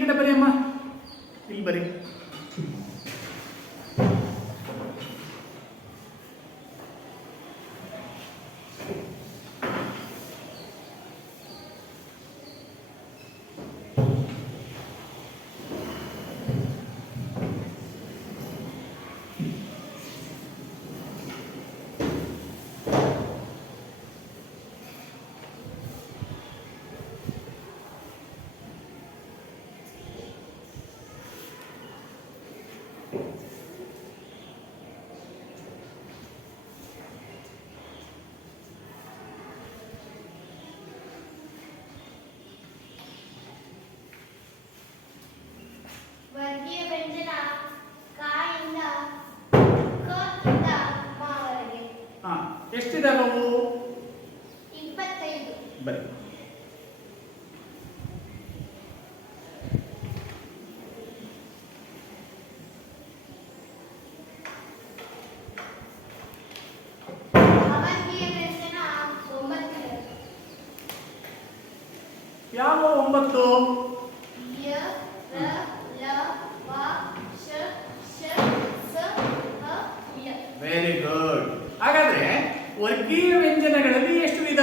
ಅದನ್ನ ಈ ಕಡೆ ಬರೀ ಅಮ್ಮ ಇಲ್ಲಿ ಬರೀ ವರ್ಗೀಯ ವ್ಯಂಜನ ಕಾಯಿಂದ ಕ ಇಂದ ಮಾವರೆಗೆ ಹಾ ಎಷ್ಟಿದಾವೆ ಅವು ಇಪ್ಪತ್ತೈದು ಬರೀ ಅವರ್ಗೀಯ ವ್ಯಂಜನ ಒಂಬತ್ತು ಯಾವ ಯ ವೆರಿ ಗುಡ್ ಹಾಗಾದ್ರೆ ವರ್ಗೀಯ ವ್ಯಂಜನಗಳಲ್ಲಿ ಎಷ್ಟು ವಿಧ?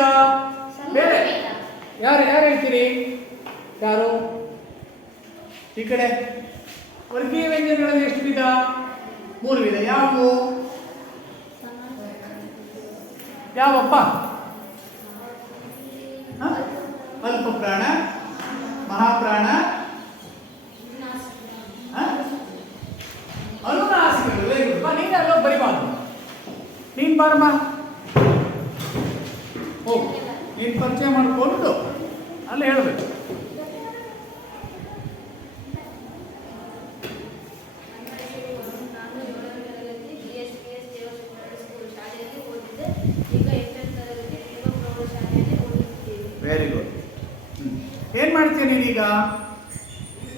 ಬೇರೆ. ಯಾರು ಯಾರು ಹೇಳ್ತೀರಿ? ಯಾರು? ಈ ಕಡೆ. ವರ್ಗೀಯ ವ್ಯಂಜನಗಳಲ್ಲಿ ಎಷ್ಟು ವಿಧ? ಮೂರು ವಿಧ. ಯಾವುವು ಯಾವಪ್ಪ? ಅಲ್ಪ ಪ್ರಾಣ ಮಹಾಪ್ರಾಣ? ಬಾ ನೀನು ಅಲ್ಲೋ ಬರಿಬಾರ್ದು. ನೀನು ಬಾರಮ್ಮ. ಹೋಗು. ನೀನು ಪರಿಚಯ ಮಾಡಿಕೊಂಡು ಅಲ್ಲಿ ಹೇಳಬೇಕು ನಾನು ಏಳನೇ ತರಗತಿ B S P S Devashankara school ಶಾಲೆಯಲ್ಲಿ ಓದಿದ್ದೆ ಈಗ ಎಂಟನೇ ತರಗತಿ ದೇವ ಪ್ರೌಢಶಾಲೆಯಲ್ಲಿ ಓದುತ್ತಿದ್ದೇವೆ ವೆರಿ ಗುಡ್ ಏನು ಮಾಡ್ತೀಯ ನೀನೀಗ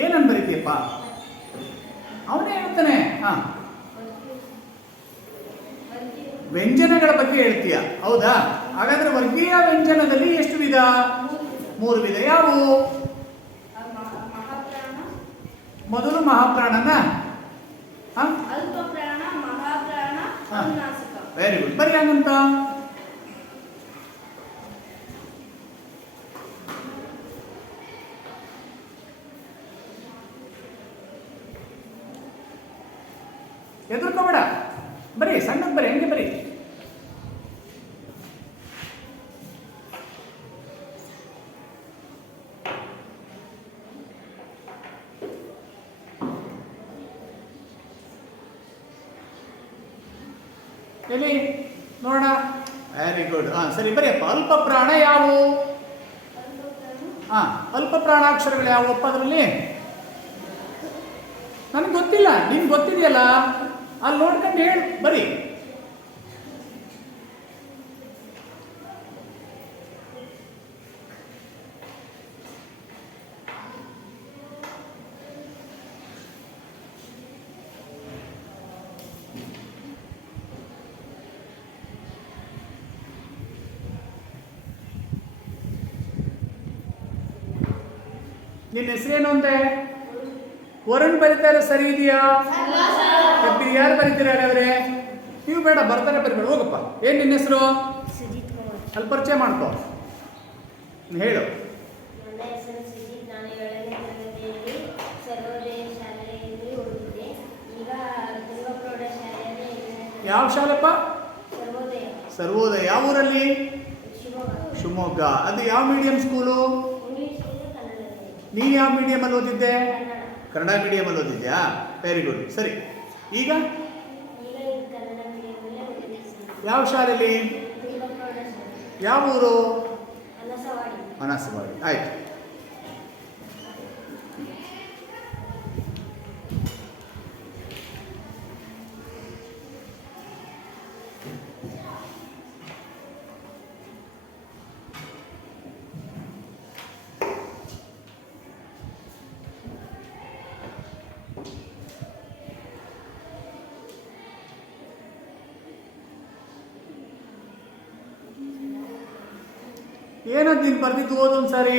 ಏನಂತ ಬರಿತೀಯಪ್ಪ ಅವನೇ ಹೇಳ್ತಾನೆ ಹಾ ವ್ಯಂಜನಗಳ ಬಗ್ಗೆ ಹೇಳ್ತೀಯ ಹೌದಾ ಹಾಗಾದ್ರೆ ವರ್ಗೀಯ ವ್ಯಂಜನದಲ್ಲಿ ಎಷ್ಟು ವಿಧ ಮೂರು ವಿಧ ಯಾವುವು ಮಹಾಪ್ರಾಣ ಮೊದಲು ಮಹಾಪ್ರಾಣನ ಹಾ ಅಲ್ಪ ಪ್ರಾಣ ಮಹಾಪ್ರಾಣ ಹಾ. ಅನುನಾಸಿಕ ವೆರಿ ಗುಡ್ ಬರಿ ಹಂಗಂತ ಎದುರ್ಕೋಬೇಡ. ಬರೀ, ಸಣ್ಣದ ಬರೀ, ಹೆಂಗೆ ಬರೀ? ಎಲ್ಲಿ? ನೋಡೋಣ. ವೆರಿ ಗುಡ್ ಹಾ, ಸರಿ, ಬರೀ, ಅಲ್ಪ ಪ್ರಾಣ ಯಾವುವು ಹಾ, ಅಲ್ಪ ಪ್ರಾಣಾಕ್ಷರಗಳು ಯಾವುವಪ್ಪ ಅದರಲ್ಲಿ? ನನಗೆ ಗೊತ್ತಿಲ್ಲ. ನಿಮ್ಗೆ ಗೊತ್ತಿದೆಯಲ್ಲ? ಅಲ್ಲಿ ನೋಡ್ಕೊಂಡು ಹೇಳಿ ಬರೀ. ನಿನ್ನ ಹೆಸರೇನು ಅಂತೆ ವರುಣ್ ಬರೀತಾರೆ ಸರಿ ಇದೆಯಾ? ಇಬ್ಬರು ಯಾರು ಬರೀತೀರಾ ಹಾಗಾದ್ರೆ? ನೀವು ಬೇಡ ಬರ್ತಾರೆ ಬರಿಬೇಡ ಹೋಗಪ್ಪ. ಏನು ನಿನ್ನ ಹೆಸರು? ಅಲ್ಲಿ ಪರಿಚಯ ಮಾಡ್ಕೋ. ಹೇಳು. ಯಾವ ಶಾಲೆಪ್ಪ? ಸರ್ವೋದಯ. ಯಾವ ಊರಲ್ಲಿ? ಶಿವಮೊಗ್ಗ. ಅದು ಯಾವ ಮೀಡಿಯಂ ಸ್ಕೂಲು ನೀ ನೀನು ಯಾವ ಮೀಡಿಯಮಲ್ಲಿ ಓದಿದ್ದೆ? ಕನ್ನಡ. ಕನ್ನಡ ಮೀಡಿಯಮಲ್ಲಿ ಓದಿದ್ಯಾ? ವೆರಿ ಗುಡ್ ಸರಿ. ಈಗ? ಯಾವ ಶಾಲೆಯಲ್ಲಿ? ಯಾವ ಊರು? ಅನಸವಾಡಿ. ಮನಸ್ಸುವಾಡಿ ಆಯ್ತು. ಏನಂತ ನೀನು ಬರ್ದಿದ್ದು ಓದು ಒಂದ್ಸಾರಿ?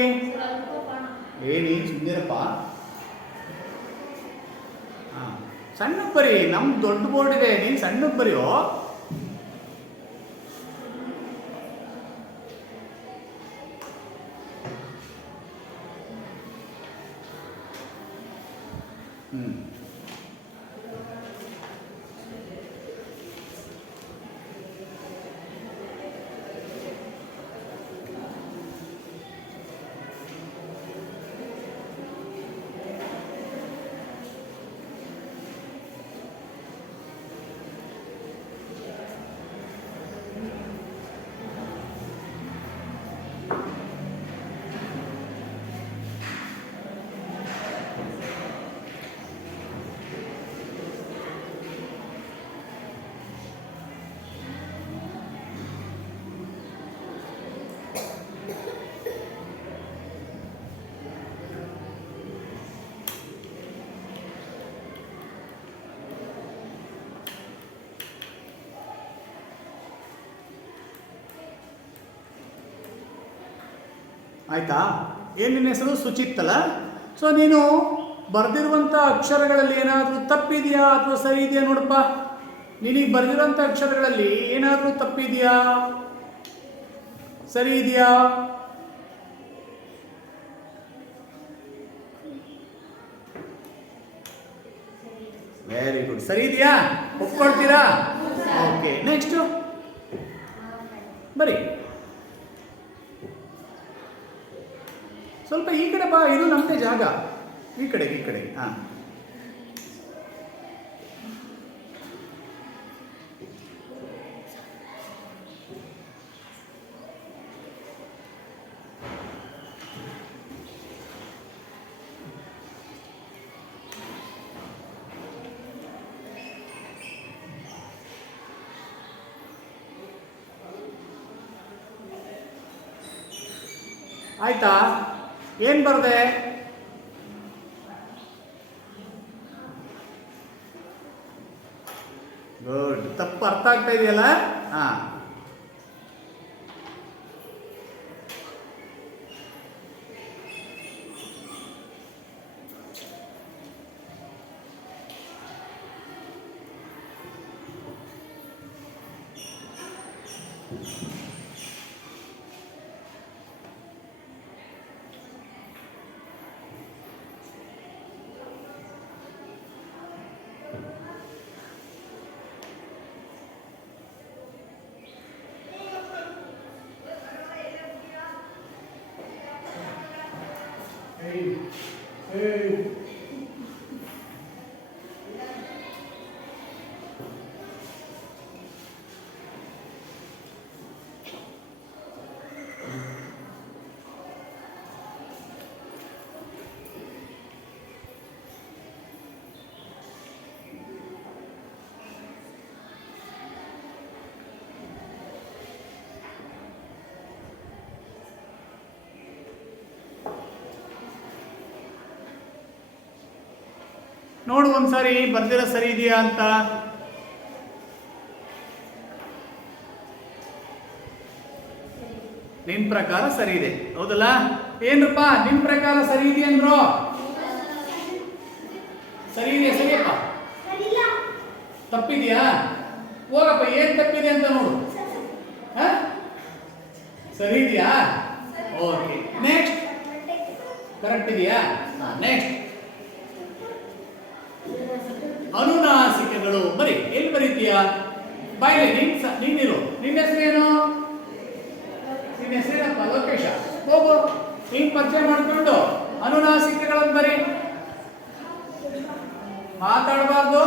ಏ ನೀ ಏನಿ ಸುಂದರಪ್ಪ ಹಾಂ. ಸಣ್ಣ ಬರಿ ನಮ್ ದೊಡ್ಡ ಬೋರ್ಡ್ ಇದೆ ನೀನು ಸಣ್ಣಕ್ಕೆ ಬರೆಯೋ ಹ್ಮ್ ಆಯ್ತಾ? ಏನು ನಿನ್ನ ಹೆಸರು? ಸುಚಿತ್ತಲ್ಲ ಸೊ, ನೀನು ಬರೆದಿರುವಂಥ ಅಕ್ಷರಗಳಲ್ಲಿ ಏನಾದರೂ ತಪ್ಪಿದೆಯಾ ಅಥವಾ ಸರಿ ಇದೆಯಾ ನೋಡಪ್ಪ? ನಿನಗೆ ಬರೆದಿರುವಂಥ ಅಕ್ಷರಗಳಲ್ಲಿ ಏನಾದರೂ ತಪ್ಪಿದೆಯಾ? ಸರಿ ಇದೆಯಾ? ವೆರಿ ಗುಡ್ ಸರಿ ಇದೆಯಾ? ಒಪ್ಕೊಳ್ತೀರಾ? ಓಕೆ ನೆಕ್ಸ್ಟು ಬರೀ ಸ್ವಲ್ಪ ಈ ಕಡೆ ಬಾ ಇದು ನಮ್ಮದೇ ಜಾಗ. ಈ ಕಡೆ ಈ ಕಡೆ. ಹಾಂ. ಆಯ್ತಾ? ಏನು ಬರದೆ? ಗುಡ್. ತಪ್ಪು ಅರ್ಥ ಆಗ್ತಾ ಇದೆಯಲ್ಲ? ನೋಡು ಒಂದ್ಸರಿ ಬರ್ದಿರೋ ಸರಿ ಇದೆಯಾ ಅಂತ. ನಿನ್ ಪ್ರಕಾರ ಸರಿ ಇದೆ. ಹೌದಲ್ಲ? ಏನ್ರಪ್ಪ ನಿಮ್ ಪ್ರಕಾರ ಸರಿ ಇದೆ ಅಂದ್ರು? ಸರಿ ಇದೆ ಸರಿಯಪ್ಪ ತಪ್ಪಿದ್ಯಾ? ಹೋಗಪ್ಪ ಏನ್ ತಪ್ಪಿದೆ ಅಂತ ನೋಡು. ಹ? ಸರಿ ಇದೆಯಾ? ಓಕೆ. ನೆಕ್ಸ್ಟ್ ಕರೆಕ್ಟ್ ಇದೆಯಾ? ನೆಕ್ಸ್ಟ್ ಅನುನಾಸಿಕಗಳು. ಬರಿ ಎಲ್ಲಿ ಬರೀತೀಯಾ? ಬಾಯ್ಲಿ, ನೀನ್ ನೀನಿರು ನಿನ್ನ ಹೆಸರೇನು? ನಿನ್ನ ಹೆಸರೇನಪ್ಪ? ಲೋಕೇಶ. ಹೋಗು. ನೀನ್ ಪರಿಚಯ ಮಾಡ್ಕೊಂಡು ಅನುನಾಸಿಕಗಳನ್ನು ಬರೀ ಮಾತಾಡಬಾರ್ದು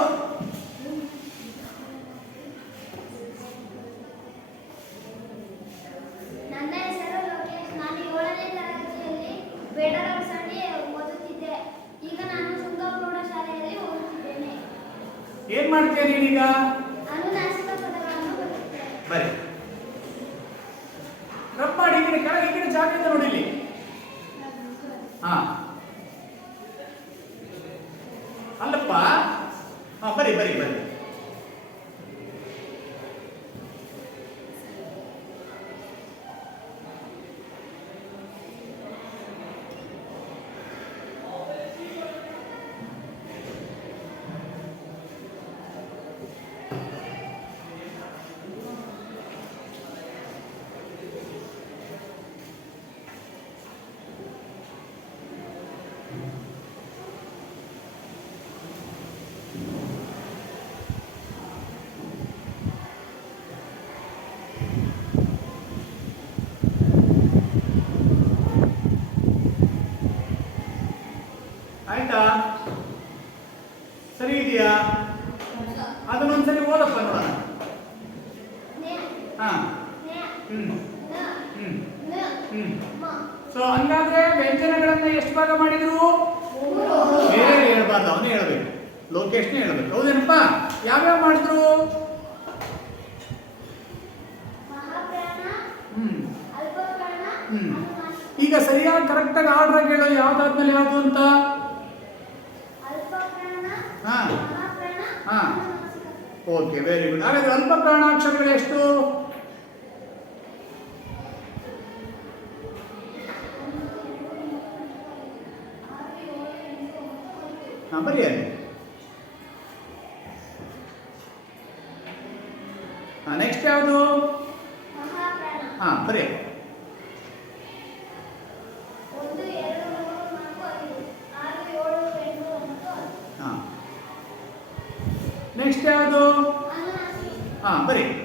ನನ್ನ ಹೆಸರು ಲೋಕೇಶ್ ನಾನು ಏಳನೇ ತರಗತಿಯಲ್ಲಿ ಬೇಡರ ಸಣ್ಣ ಓದುತ್ತಿದ್ದೆ ಈಗ ನಾನು ಸುಂಗ ಪ್ರೌಢಶಾಲೆಯಲ್ಲಿ ಓದುತ್ತಿದ್ದೇನೆ ಏನ್ ಮಾಡ್ತೀಯ ನೀನೀಗ ಅನುನಾಸಿಕ ಪದಗಳನ್ನು ಬರುತ್ತೇನೆ ಬರೀ ರಬ್ ಮಾಡಿ ಈ ಕಡೆ ಕೆಳಗೆ ಈ ಕಡೆ ಜಾಗ ಇದೆ ನೋಡಿ ಇಲ್ಲಿ ಹಾ ಅಲ್ಲಪ್ಪ ಹಾ ಬರಿ ಬರಿ ಬರಿ ಅದನ್ನೊಂದ್ಸರಿ ಓದಪ್ಪ ನೋಡೋಣ ನೆ ಹಾ ನೆ ಹ್ಮ್ನ ಹ್ಮ್ನ ಹ್ಮ್ ಮ ಸೊ ಹಂಗಾದ್ರೆ ವ್ಯಂಜನಗಳನ್ನ ಎಷ್ಟು ಭಾಗ ಮಾಡಿದ್ರು? ಬೇರೆ ಹೇಳ್ಬಾರ್ದು, ಅವನೇ ಹೇಳಬೇಕು. ಲೋಕೇಶ್ನೇ ಹೇಳಬೇಕು. ಹೌದೇನಪ್ಪ? ಯಾವ್ಯಾವ ಮಾಡಿದ್ರು. ಈಗ ಸರಿಯಾಗಿ ಕರೆಕ್ಟಾಗಿ ಆರ್ಡರ್ ಹೇಳೋ ಯಾವ್ದಾದ್ಮೇಲೆ ಯಾವುದು ಅಂತ? ಹಾಂ. ಹಾ. ಓಕೆ ವೆರಿ ಗುಡ್ ಹಾಗಾದ್ರೆ ಅಲ್ಪ ಪ್ರಾಣಾಕ್ಷರಗಳು ಎಷ್ಟು? ಬರೆಯಲಿ. ನೆಕ್ಸ್ಟ್ ಯಾವುದು? ಹಾ ಬರೆಯ. ನೆಕ್ಸ್ಟ್ ಯಾವುದು? ಹಾ ಬರೀ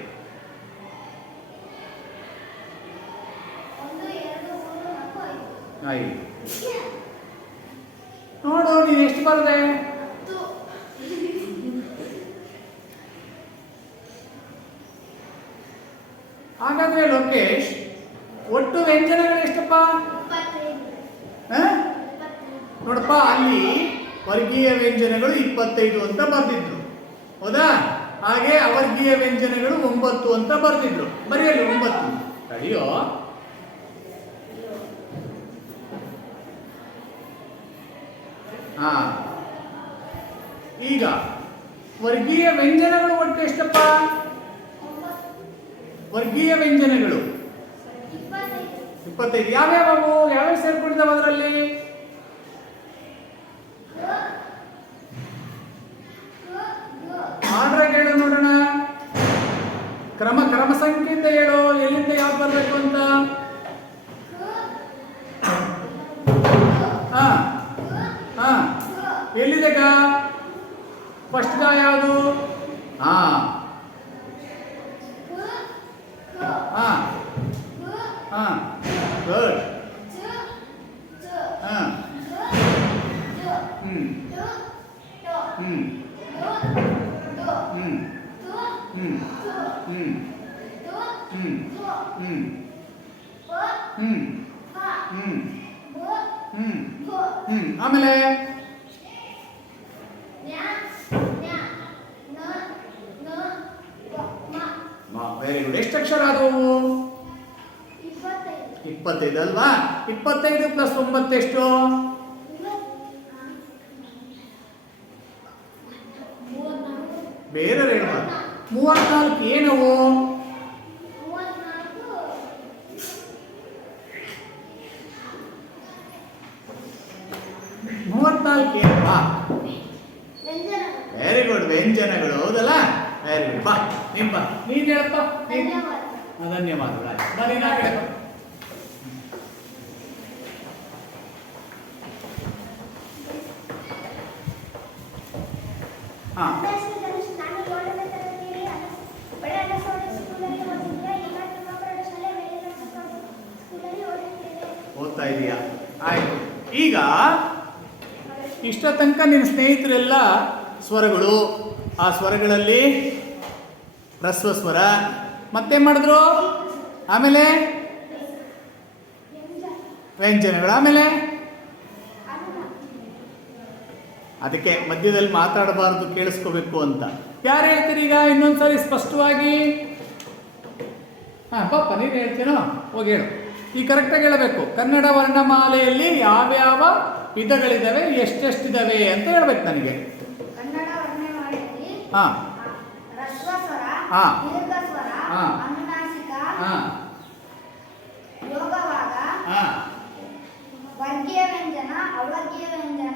ಹಾಗೆ ಅವರ್ಗೀಯ ವ್ಯಂಜನಗಳು ಒಂಬತ್ತು ಅಂತ ಬರ್ತಿದ್ರು ಬರೆಯಲಿ ಒಂಬತ್ತು. ಅಯ್ಯೋ ಹಾ. ಈಗ ವರ್ಗೀಯ ವ್ಯಂಜನಗಳು ಒಟ್ಟು ಎಷ್ಟಪ್ಪ? ವರ್ಗೀಯ ವ್ಯಂಜನಗಳು. ಇಪ್ಪತ್ತೈದು. ಇಪ್ಪತ್ತೈದು. ಯಾವ್ಯಾವು ಯಾವ್ಯಾವ ಸೇರ್ಕೊಂಡಿದ್ದಾವೆ ಅದರಲ್ಲಿ ಗ ಗ ಗ ಆರ್ಡರ್ ಹೇಳು ನೋಡೋಣ ಕ್ರಮ ಕ್ರಮ ಸಂಖ್ಯೆಯಿಂದ ಹೇಳು ಎಲ್ಲಿಂದ ಯಾವ್ದು ಬರಬೇಕು ಅಂತ ಹಾ ಹಾ ಎಲ್ಲಿದೆ ಗಾ ಫಸ್ಟ್ ಗಾ ಯಾವುದು ಹಾ ಹಾ ಇಪ್ಪತ್ತೈದು ಅಲ್ವಾ? ಇಪ್ಪತ್ತೈದು ಪ್ಲಸ್ ಒಂಬತ್ತು ಎಷ್ಟು? ಬೇರೆ ಹೇಳುವ. ಮೂವತ್ನಾಲ್ಕು ಏನವು ಮೂವತ್ನಾಲ್ಕು ಏನಪ್ಪ ವೆರಿ ಗುಡ್ ವ್ಯಂಜನಗಳು ಹೌದಲ್ಲ ವೆರಿ ಗುಡ್ ಬಾ ನಿಮ್ ಬಾ ನೀನ್ ಹೇಳಪ್ಪ ನೀನ್ ಧನ್ಯವಾದ ಹಾ, ಧನ್ಯವಾದಗಳು ಆಯ್ತು. ಬಾ ನೀನ್ ಆ ಕಡೆ ಬಾ. ಹಾ ನನ್ನ ಹೆಸರು ಧನುಷ್. ನಾನು ಏಳನೇ ತರಗತಿಯಲ್ಲಿ ಅನಸ್- ಬಡ ಅನಸವಾಡ ಸ್ಕೂಲಲ್ಲಿ ಓದಿದ್ದೆ. ಈಗ ತುಂಬ ಪ್ರೌಢಶಾಲೆ ಮೇಲಿನ ಸ್ಕೂಲಲ್ಲಿ ಓದುತ್ತೇನೆ. ಓದ್ತಾ ಇದೀಯಾ? ಆಯ್ತು. ಈಗ ಇಷ್ಟ ತನಕ ನಿನ್ನ ಸ್ನೇಹಿತರೆಲ್ಲ ಸ್ವರಗಳು. ಆ ಸ್ವರಗಳಲ್ಲಿ ಹ್ರಸ್ವ ಸ್ವರ. ಮತ್ತೇನ್ ಮಾಡಿದ್ರು? ಆಮೇಲೆ? ವ್ಯಂಜನಗಳು. ಆಮೇಲೆ? ಅದಕ್ಕೆ ಮಧ್ಯದಲ್ಲಿ ಮಾತಾಡಬಾರ್ದು, ಕೇಳಿಸ್ಕೋಬೇಕು ಅಂತ. ಯಾರು ಹೇಳ್ತೀರಿ ಈಗ? ಇನ್ನೊಂದ್ಸರಿ ಸ್ಪಷ್ಟವಾಗಿ? ಹಾ, ಪಾಪ, ನೀನು ಹೇಳ್ತೀನೋ ಹೋಗಿ ಹೇಳು. ಈ ಕರೆಕ್ಟಾಗಿ ಹೇಳಬೇಕು. ಕನ್ನಡ ವರ್ಣಮಾಲೆಯಲ್ಲಿ ಯಾವ್ಯಾವ ವಿಧಗಳಿದ್ದಾವೆ ಎಷ್ಟೆಷ್ಟಿದ್ದಾವೆ ಅಂತ ಹೇಳ್ಬೇಕು ನನಗೆ. ಹಾಂ. ಹಾಂ. ಹಾ. ಹಾ. ಹಾಂ. ವರ್ಗೀಯ ವ್ಯಂಜನ ಅವರ್ಗೀಯ ವ್ಯಂಜನ.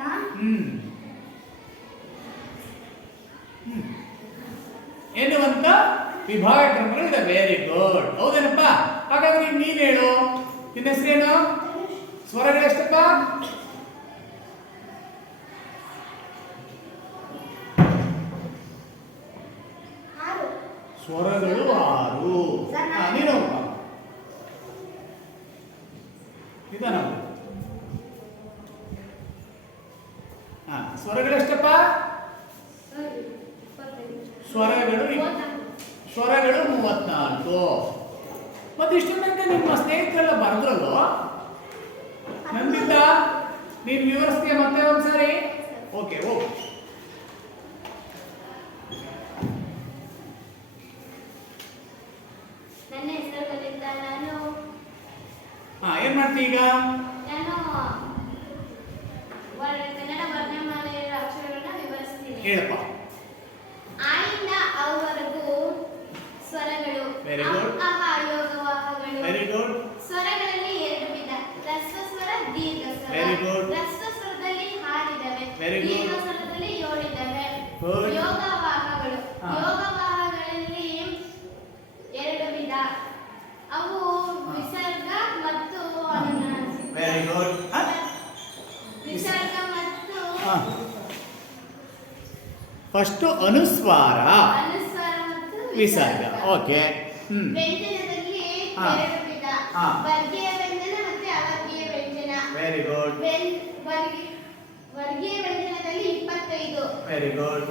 ಕ್ರಮಗಳಿದೆ ವೆರಿ ಗುಡ್ ಹೌದೇನಪ್ಪ? ಹಾಗಾದ್ರೆ ನೀನ್ ಹೇಳು. ನಿನ್ನ ಹೆಸರೇನು? ಸ್ವರಗಳೆಷ್ಟಪ್ಪ ಸ್ವರಗಳು ಆರು. ನಾನು- ನಿಧಾನ ಹಾ ಸ್ವರಗಳೆಷ್ಟಪ್ಪ ಸ್ವರಗಳು ಸ್ವರಗಳು ಮೂವತ್ನಾಲ್ಕು. ಮತ್ತೆ ಇಷ್ಟು ತನಕ ನಿಮ್ಮ ಸ್ನೇಹಿತರೆಲ್ಲ ಬರೆದ್ರಲ್ಲೋ? ನಂದಿದ್ದ ನೀನು ವಿವರಿಸ್ತೀಯ ಮತ್ತೆ ಒಂದ್ಸರಿ? ಓಕೆ ಓಕೆ ನನ್ನ ಹೆಸರು ಕಲಿತ ನಾನು ಹಾ ಏನ್ ಮಾಡ್ತೀಯ ಈಗ? ನಾನು ಕನ್ನಡ ವರ್ಣಮಾಲೆಯ ಅಕ್ಷರಗಳನ್ನ ವಿವರಿಸ್ತೀನಿ. ಹೇಳಪ್ಪ. ಆಯಿಂದ ಅವರೆಗೂ ಸ್ವರಗಳು. ಹಾರಿದವೆ ಗುಡ್ Good. ಯೋಗವಾಹಗಳು ಯೋಗವಾಹಗಳಲ್ಲಿ ಎರಡು ವಿಧ. ಅವು. ವಿಸರ್ಗ ಮತ್ತು. ವೆರಿ ಗುಡ್ ವಿಸರ್ಗ ಮತ್ತು ಫಸ್ಟ್ ಅನುಸ್ವಾರ. ಅನುಸ್ವಾರ ಮತ್ತು ವಿಸರ್ಗ. ಓಕೆ. ಹ್ಮ್. ವ್ಯಂಜನದಲ್ಲಿ ಎರಡು ವಿಧ ಹಾ. ವರ್ಗೀಯ ವ್ಯಂಜನ ಮತ್ತೆ ಅವರ್ಗೀಯ ವ್ಯಂಜನ ವೆರಿ ಗುಡ್ ವ್ಯಂ- ವರ್ಗಿ- ವರ್ಗೀಯ ವ್ಯಂಜನದಲ್ಲಿ ಇಪ್ಪತ್ತೈದು ವೆರಿ ಗುಡ್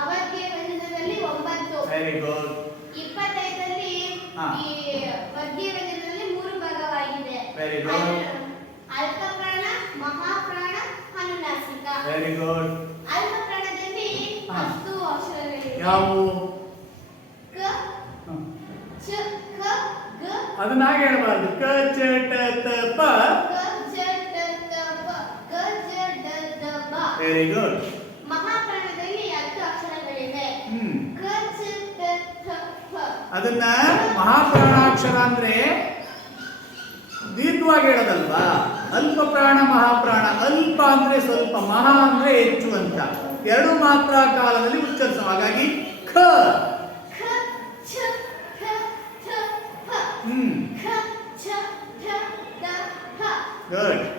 ಅವರ್ಗೀಯ ವ್ಯಂಜನದಲ್ಲಿ ಒಂಬತ್ತು. ವೆರಿ ಗುಡ್ ಇಪ್ಪತ್ತೈದರಲ್ಲಿ. ಈ ವರ್ಗೀಯ ವ್ಯಂಜನದಲ್ಲಿ ಮೂರು ಭಾಗವಾಗಿದೆ. ವೆರಿ ಗುಡ್ ಅಲ್ಪಪ್ರಾಣ ಮಹಾಪ್ರಾಣ ಅನುನಾಸಿಕ. ವೆರಿ ಗುಡ್ ಅಲ್ಪಪ್ರಾಣದಲ್ಲಿ ಹತ್ತು ಅಕ್ಷರಗಳಿವೆ. ಯಾವುವು ಅದನ್ನ ಹಾಗೆ ಹೇಳ್ಬಾರ್ದು. ಕ ಚ ಟ ತ ಪ. ವೆರಿ ಗುಡ್ ಮಹಾಪ್ರಾಣದಲ್ಲಿ ಹತ್ತು ಅಕ್ಷರಗಳಿವೆ ಹ್ಮ್ ಕ ಚ ಟ ಥ ಪ ಅದನ್ನ ಮಹಾಪ್ರಾಣಾಕ್ಷರ ಅಂದ್ರೆ ದೀರ್ಘವಾಗಿ ಹೇಳೋದಲ್ವಾ? ಅಲ್ಪ ಪ್ರಾಣ ಮಹಾಪ್ರಾಣ. ಅಲ್ಪ ಅಂದ್ರೆ ಸ್ವಲ್ಪ ಮಹಾ ಅಂದ್ರೆ ಹೆಚ್ಚು ಅಂತ. ಎರಡು ಮಾತ್ರ ಕಾಲದಲ್ಲಿ ಉಚ್ಚರಿಸ ಹಾಗಾಗಿ ಖ. ಹ್ಮ್. ಗುಡ್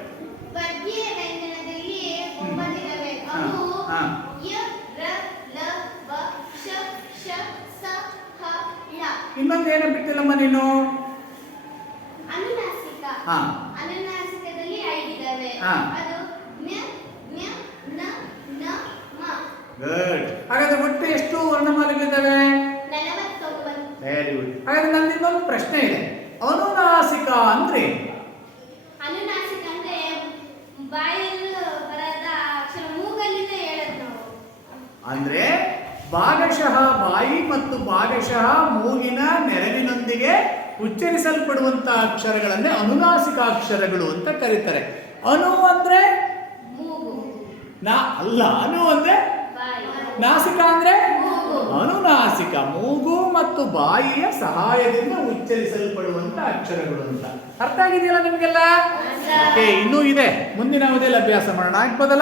ಏನು ಬಿಟ್ಟಿಲ್ಲಮ್ಮ ನೀನು? ಹಾ. ಗುಡ್ ಹಾಗಾದ್ರೆ ಒಟ್ಟು ಎಷ್ಟು ವರ್ಣಮಾಲೆಗಳಿದ್ದಾವೆ? ವೆರಿ ಗುಡ್ ಹಾಗಾದ್ರೆ ನಂದು ಇನ್ನೊಂದು ಪ್ರಶ್ನೆ ಇದೆ. ಅನುನಾಸಿಕ ಅಂದ್ರೆ? ಅನುನಾಸಿಕ ಅಂದ್ರೆ ಬಾಯಲ್ಲಿ ಬರದ ಅಕ್ಷರ ಮೂಗಲ್ಲಿಂದ ಹೇಳೋದು. ನಾವು ಅಂದ್ರೆ? ಭಾಗಶಃ ಬಾಯಿ ಮತ್ತು ಭಾಗಶಃ ಮೂಗಿನ ನೆರವಿನೊಂದಿಗೆ ಉಚ್ಚರಿಸಲ್ಪಡುವಂತಹ ಅಕ್ಷರಗಳನ್ನೇ ಅನುನಾಸಿಕ ಅಕ್ಷರಗಳು ಅಂತ ಕರೀತಾರೆ. ಅನು ಅಂದ್ರೆ? ಮೂಗು. ನಾ ಅಲ್ಲ ಅನು ಅಂದ್ರೆ? ನಾಸಿಕ ಅಂದ್ರೆ. ಅನುನಾಸಿಕ ಮೂಗು ಮತ್ತು ಬಾಯಿಯ ಸಹಾಯದಿಂದ ಉಚ್ಚರಿಸಲ್ಪಡುವಂತ ಅಕ್ಷರಗಳು ಅಂತ. ಅರ್ಥ ಆಗಿದೆಯಲ್ಲ ನಿಮಗೆಲ್ಲ? ಇನ್ನೂ ಇದೆ. ಮುಂದಿನ ಅವಧಿಯಲ್ಲಿ ಅಭ್ಯಾಸ ಮಾಡೋಣ. ಆಗ್ಬೋದಲ್ಲ?